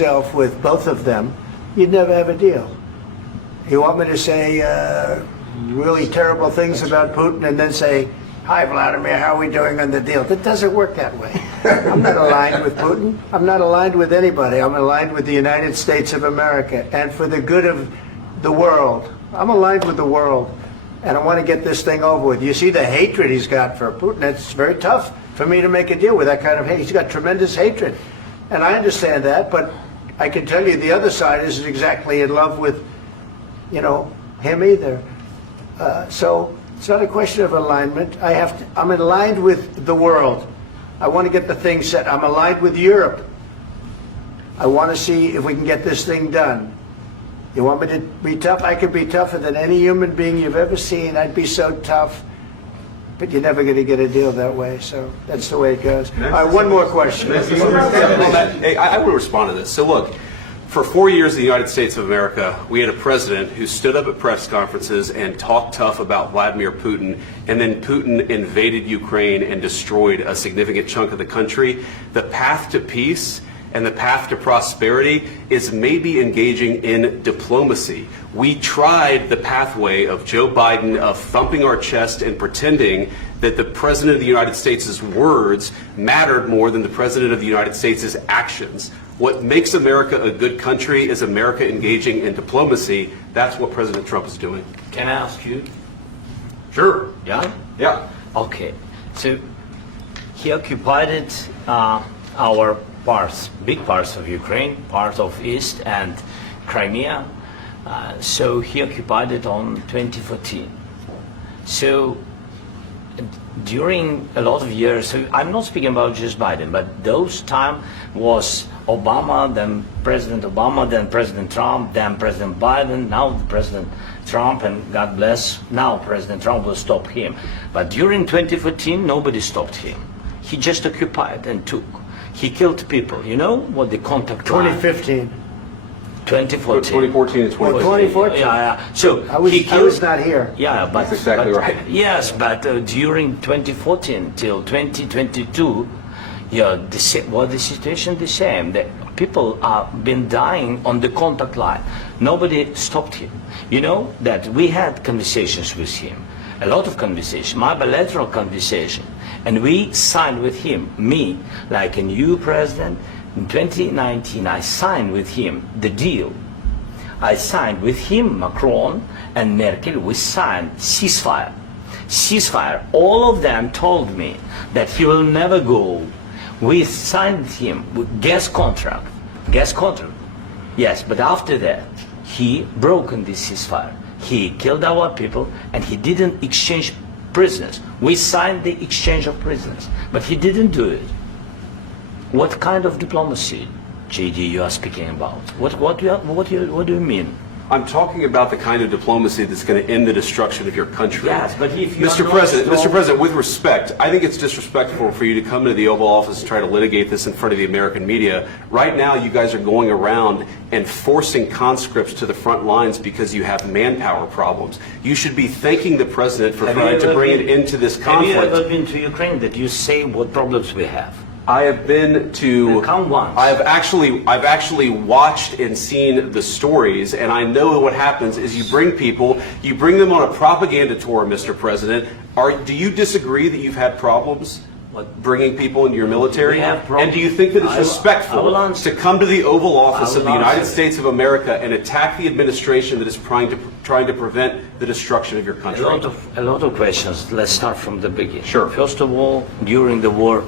with both of them, you'd never have a deal. You want me to say really terrible things about Putin and then say, "Hi, Vladimir, how are we doing on the deal?" That doesn't work that way. I'm not aligned with Putin. I'm not aligned with anybody. I'm aligned with the United States of America and for the good of the world. I'm aligned with the world, and I want to get this thing over with. You see the hatred he's got for Putin. It's very tough for me to make a deal with that kind of hate. He's got tremendous hatred, and I understand that, but I can tell you the other side isn't exactly in love with, him either. So it's not a question of alignment. I'm aligned with the world. I want to get the thing set. I'm aligned with Europe. I want to see if we can get this thing done. You want me to be tough? I could be tougher than any human being you've ever seen. I'd be so tough. But you're never going to get a deal that way, so that's the way it goes. All right, one more question. Hey, I want to respond to this. So look, for 4 years in the United States of America, we had a president who stood up at press conferences and talked tough about Vladimir Putin, and then Putin invaded Ukraine and destroyed a significant chunk of the country. The path to peace and the path to prosperity is maybe engaging in diplomacy. We tried the pathway of Joe Biden of thumping our chest and pretending that the President of the United States' words mattered more than the President of the United States' actions. What makes America a good country is America engaging in diplomacy. That's what President Trump is doing. Can I ask you? Sure. Yeah? Yeah. Okay. So he occupied our big parts of Ukraine, part of East and Crimea. So he occupied it on 2014. So during a lot of years, so I'm not speaking about just Biden, but those time was Obama, then President Obama, then President Trump, then President Biden, now President Trump, and God bless, now President Trump will stop him. But during 2014, nobody stopped him. He just occupied and took. He killed people. You know what the contact 2015. 2014 and 2014. 2014. Yeah. So I was not here. Yeah, but that's exactly right. Yes, but during 2014 till 2022, the situation the same. The people have been dying on the contact line. Nobody stopped him. You know that we had conversations with him, a lot of conversation, my bilateral conversation, and we signed with him, me, like a new president. In 2019, I signed with him the deal. I signed with him, Macron and Merkel, we signed ceasefire. Ceasefire. All of them told me that he will never go. We signed him with gas contract. Gas contract. Yes, but after that, he broken this ceasefire. He killed our people and he didn't exchange prisoners. We signed the exchange of prisoners, but he didn't do it. What kind of diplomacy, JD, you are speaking about? What do you mean? I'm talking about the kind of diplomacy that's going to end the destruction of your country. Yes, but if you Mr. President, with respect, I think it's disrespectful for you to come to the Oval Office and try to litigate this in front of the American media. Right now, you guys are going around and forcing conscripts to the front lines because you have manpower problems. You should be thanking the President for trying to bring an end to this conflict. Have you ever been to Ukraine that you say what problems we have? I have been to. Come once. I've actually watched and seen the stories, and I know what happens is you bring them on a propaganda tour, Mr. President. Do you disagree that you've had problems bringing people into your military? And do you think that it's respectful to come to the Oval Office of the United States of America and attack the administration that is trying to prevent the destruction of your country? A lot of questions. Let's start from the beginning. Sure. First of all, during the war,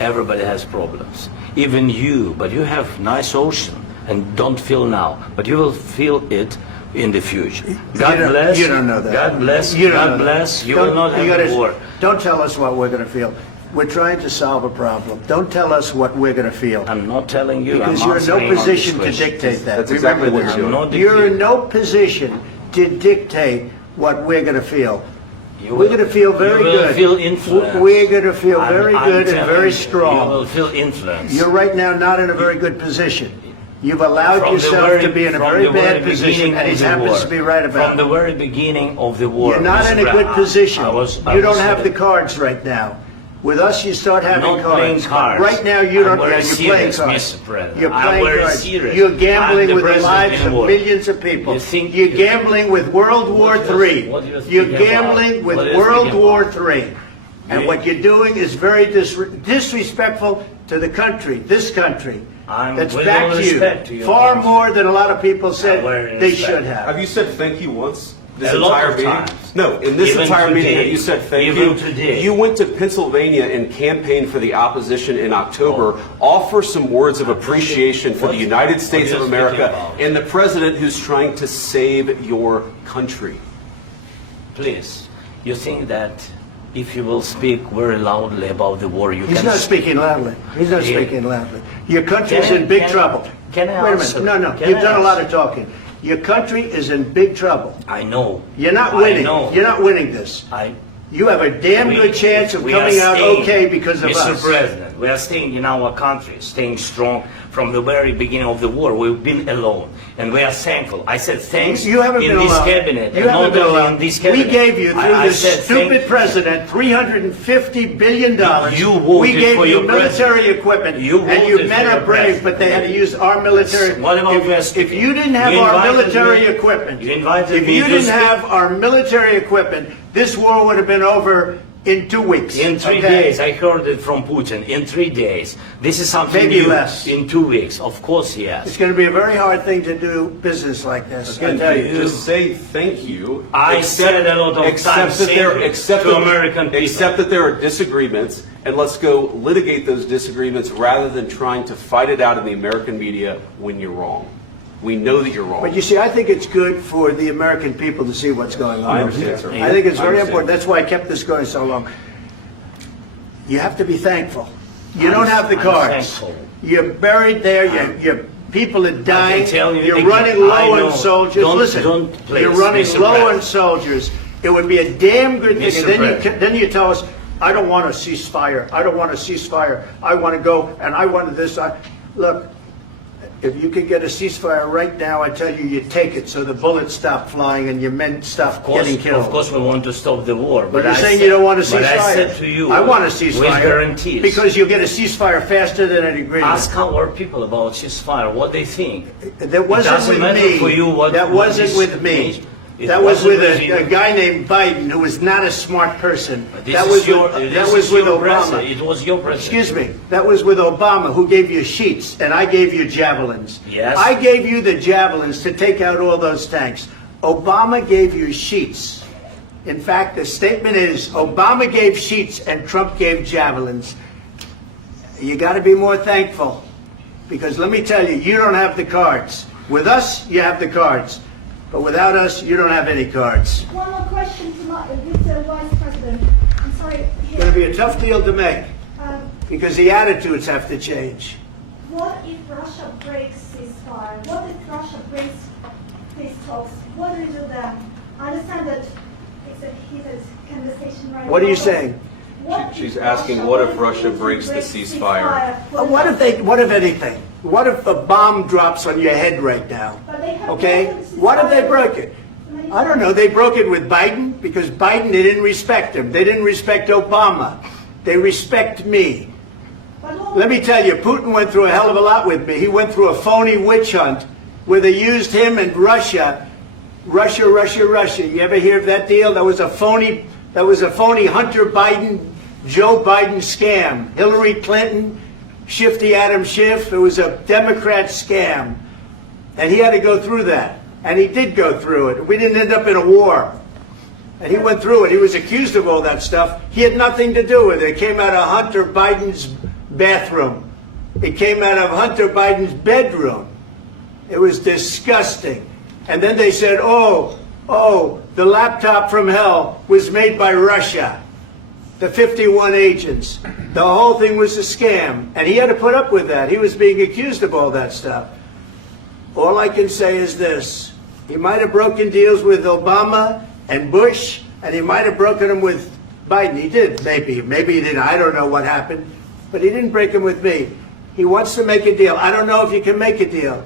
everybody has problems, even you, but you have nice ocean and don't feel now, but you will feel it in the future. God bless. You don't know that. God bless. You God bless. You will not have war. Don't tell us what we're going to feel. We're trying to solve a problem. Don't tell us what we're going to feel. I'm not telling you. Because you're in no position to dictate that. That's exactly what you're doing. You're in no position to dictate what we're going to feel. We're going to feel very good. Feel influence. We're going to feel very good and very strong. You will feel influence. You're right now not in a very good position. You've allowed yourself to be in a very bad position, and he happens to be right about it. From the very beginning of the war. You're not in a good position. You don't have the cards right now. With us, you start having Not playing cards. Right now, you don't. I'm very You're playing serious, cards. Mr. President. You're I'm playing very cards. serious. You're gambling I'm with the president lives in of war. millions of people. You think- You're gambling with World War III. what do you think You're about? gambling with What do you World think War about? III. And Yeah. what you're doing is very disrespectful to the country, this country. I'm That's with back all to respect to you. you, Far country. more than a lot of people said very they respect. should have. Have you said thank you once? This A lot entire of meeting? times. No, in this Even entire meeting, today. have you said thank Even you? today. You went to Pennsylvania and campaigned for the opposition in October. Offer some words of appreciation for the United States what of are you speaking America about? and the president who's trying to save your country. Please, you think that if you will speak very loudly about the war, you He's can... not speaking loudly. He's not Yeah. speaking loudly. Your country's Can I- in big can I- trouble. can I Wait a answer? minute. No, Can you've I done a lot answer? of talking. Your country is in big trouble. I know. You're not I winning. know. You're not winning this. You have a damn good chance of we are coming out staying, okay because of Mr. us. President, we are staying in our country, staying strong from the very beginning of the war. We've been alone, and we are thankful. I said thanks You haven't in been this alone. cabinet, You and haven't not been only alone. in this cabinet. We gave you, through I this said stupid thank- president, $350 billion. You voted we gave for you your military president. equipment, You and you voted men for are your brave, president. but they had to use our military. What about if you didn't have You our invited military me- equipment, you invited if me you to didn't speak- have our military equipment, this war would have been over in 2 weeks. In 3 okay? days, I heard it from Putin. In 3 days, this is something Maybe new. less. In 2 weeks, of course, yes. It's going to be a very hard thing to do business like this. I tell you. Just say thank you. I said a lot of accept times that thank there, you accept to that- American people. Accept that there are disagreements, and let's go litigate those disagreements rather than trying to fight it out in the American media when you're wrong. We know that you're wrong. But you see, I think it's good for the American people to see what's going on. I understand, sir. I think it's I very understand. important. That's why I kept this going so long. You have to be thankful. You don't have the I'm cards. thankful. You're buried there. Your people are dying. tell you You're again, running I low know. on soldiers. Don't- Listen, don't, please, you're running Mr. low on President. soldiers. It would be a damn good thing. Mr. And then President. then you tell us, I don't want a ceasefire. I don't want a ceasefire. I want to go and I want this. Look, if you could get a ceasefire right now, I tell you take it so the bullets stop flying and your men stop getting killed. Of course, we want to stop the war. But you're I saying said- you don't want a ceasefire. But I said to you, I want a with ceasefire. guarantees. Because you'll get a ceasefire faster than an agreement. Ask our people about ceasefire, what they think. That wasn't doesn't with matter me. for you what- that what wasn't this with me. means. It That was wasn't with with you. a guy named Biden who was not a smart person. This That is was your, with, this that is was with your Obama. president. It was your president. Excuse me. That was with Obama, who gave you sheets, and I gave you javelins. Yes. I gave you the javelins to take out all those tanks. Obama gave you sheets. In fact, the statement is Obama gave sheets and Trump gave javelins. You got to be more thankful, because let me tell you, you don't have the cards. With us, you have the cards. But without us, you don't have any cards. One more question to Mr. Vice President. I'm sorry. It's going to be a tough deal to make, Um, because the attitudes have to change. what if Russia breaks ceasefire? What if Russia breaks peace talks? What do you do then? I understand that it's a heated conversation right now. What are you but saying? what She's if asking, what if Putin Russia breaks the breaks ceasefire? What if anything? What if a bomb drops on your head right now? But they have Okay? broken ceasefire. What if they broke it? I don't know. They broke it with Biden, because Biden, they didn't respect him. They didn't respect Obama. They respect me. But what- Let me tell you, Putin went through a hell of a lot with me. He went through a phony witch hunt where they used him and Russia. Russia. You ever hear of that deal? That was a phony Hunter Biden, Joe Biden scam. Hillary Clinton, Shifty Adam Schiff. It was a Democrat scam. And he had to go through that. And he did go through it. We didn't end up in a war. And he went through it. He was accused of all that stuff. He had nothing to do with it. It came out of Hunter Biden's bathroom. It came out of Hunter Biden's bedroom. It was disgusting. And then they said, oh, the laptop from hell was made by Russia. The 51 agents. The whole thing was a scam. And he had to put up with that. He was being accused of all that stuff. All I can say is this. He might have broken deals with Obama and Bush, and he might have broken them with Biden. He did, maybe. Maybe he didn't. I don't know what happened. But he didn't break them with me. He wants to make a deal. I don't know if you can make a deal.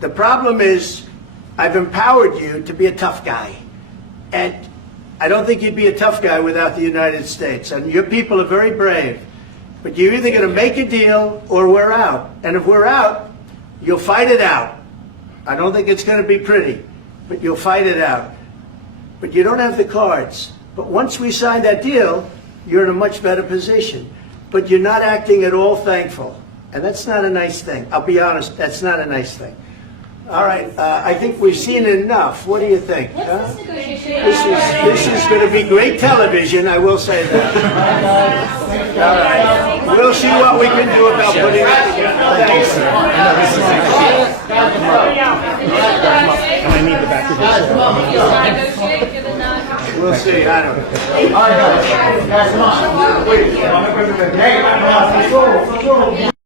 The problem is, I've empowered you to be a tough guy. And I don't think you'd be a tough guy without the United States. And your people are very brave. But you're either going to make a deal or we're out. And if we're out, you'll fight it out. I don't think it's going to be pretty, but you'll fight it out. But you don't have the cards. But once we sign that deal, you're in a much better position. But you're not acting at all thankful. And that's not a nice thing. I'll be honest, that's not a nice thing. All right, I think we've seen enough. What do you think? Huh? This is going to be great television, I will say that. All right. We'll see what we can do about putting it together. Thanks. And I need the back of We'll see. I don't know.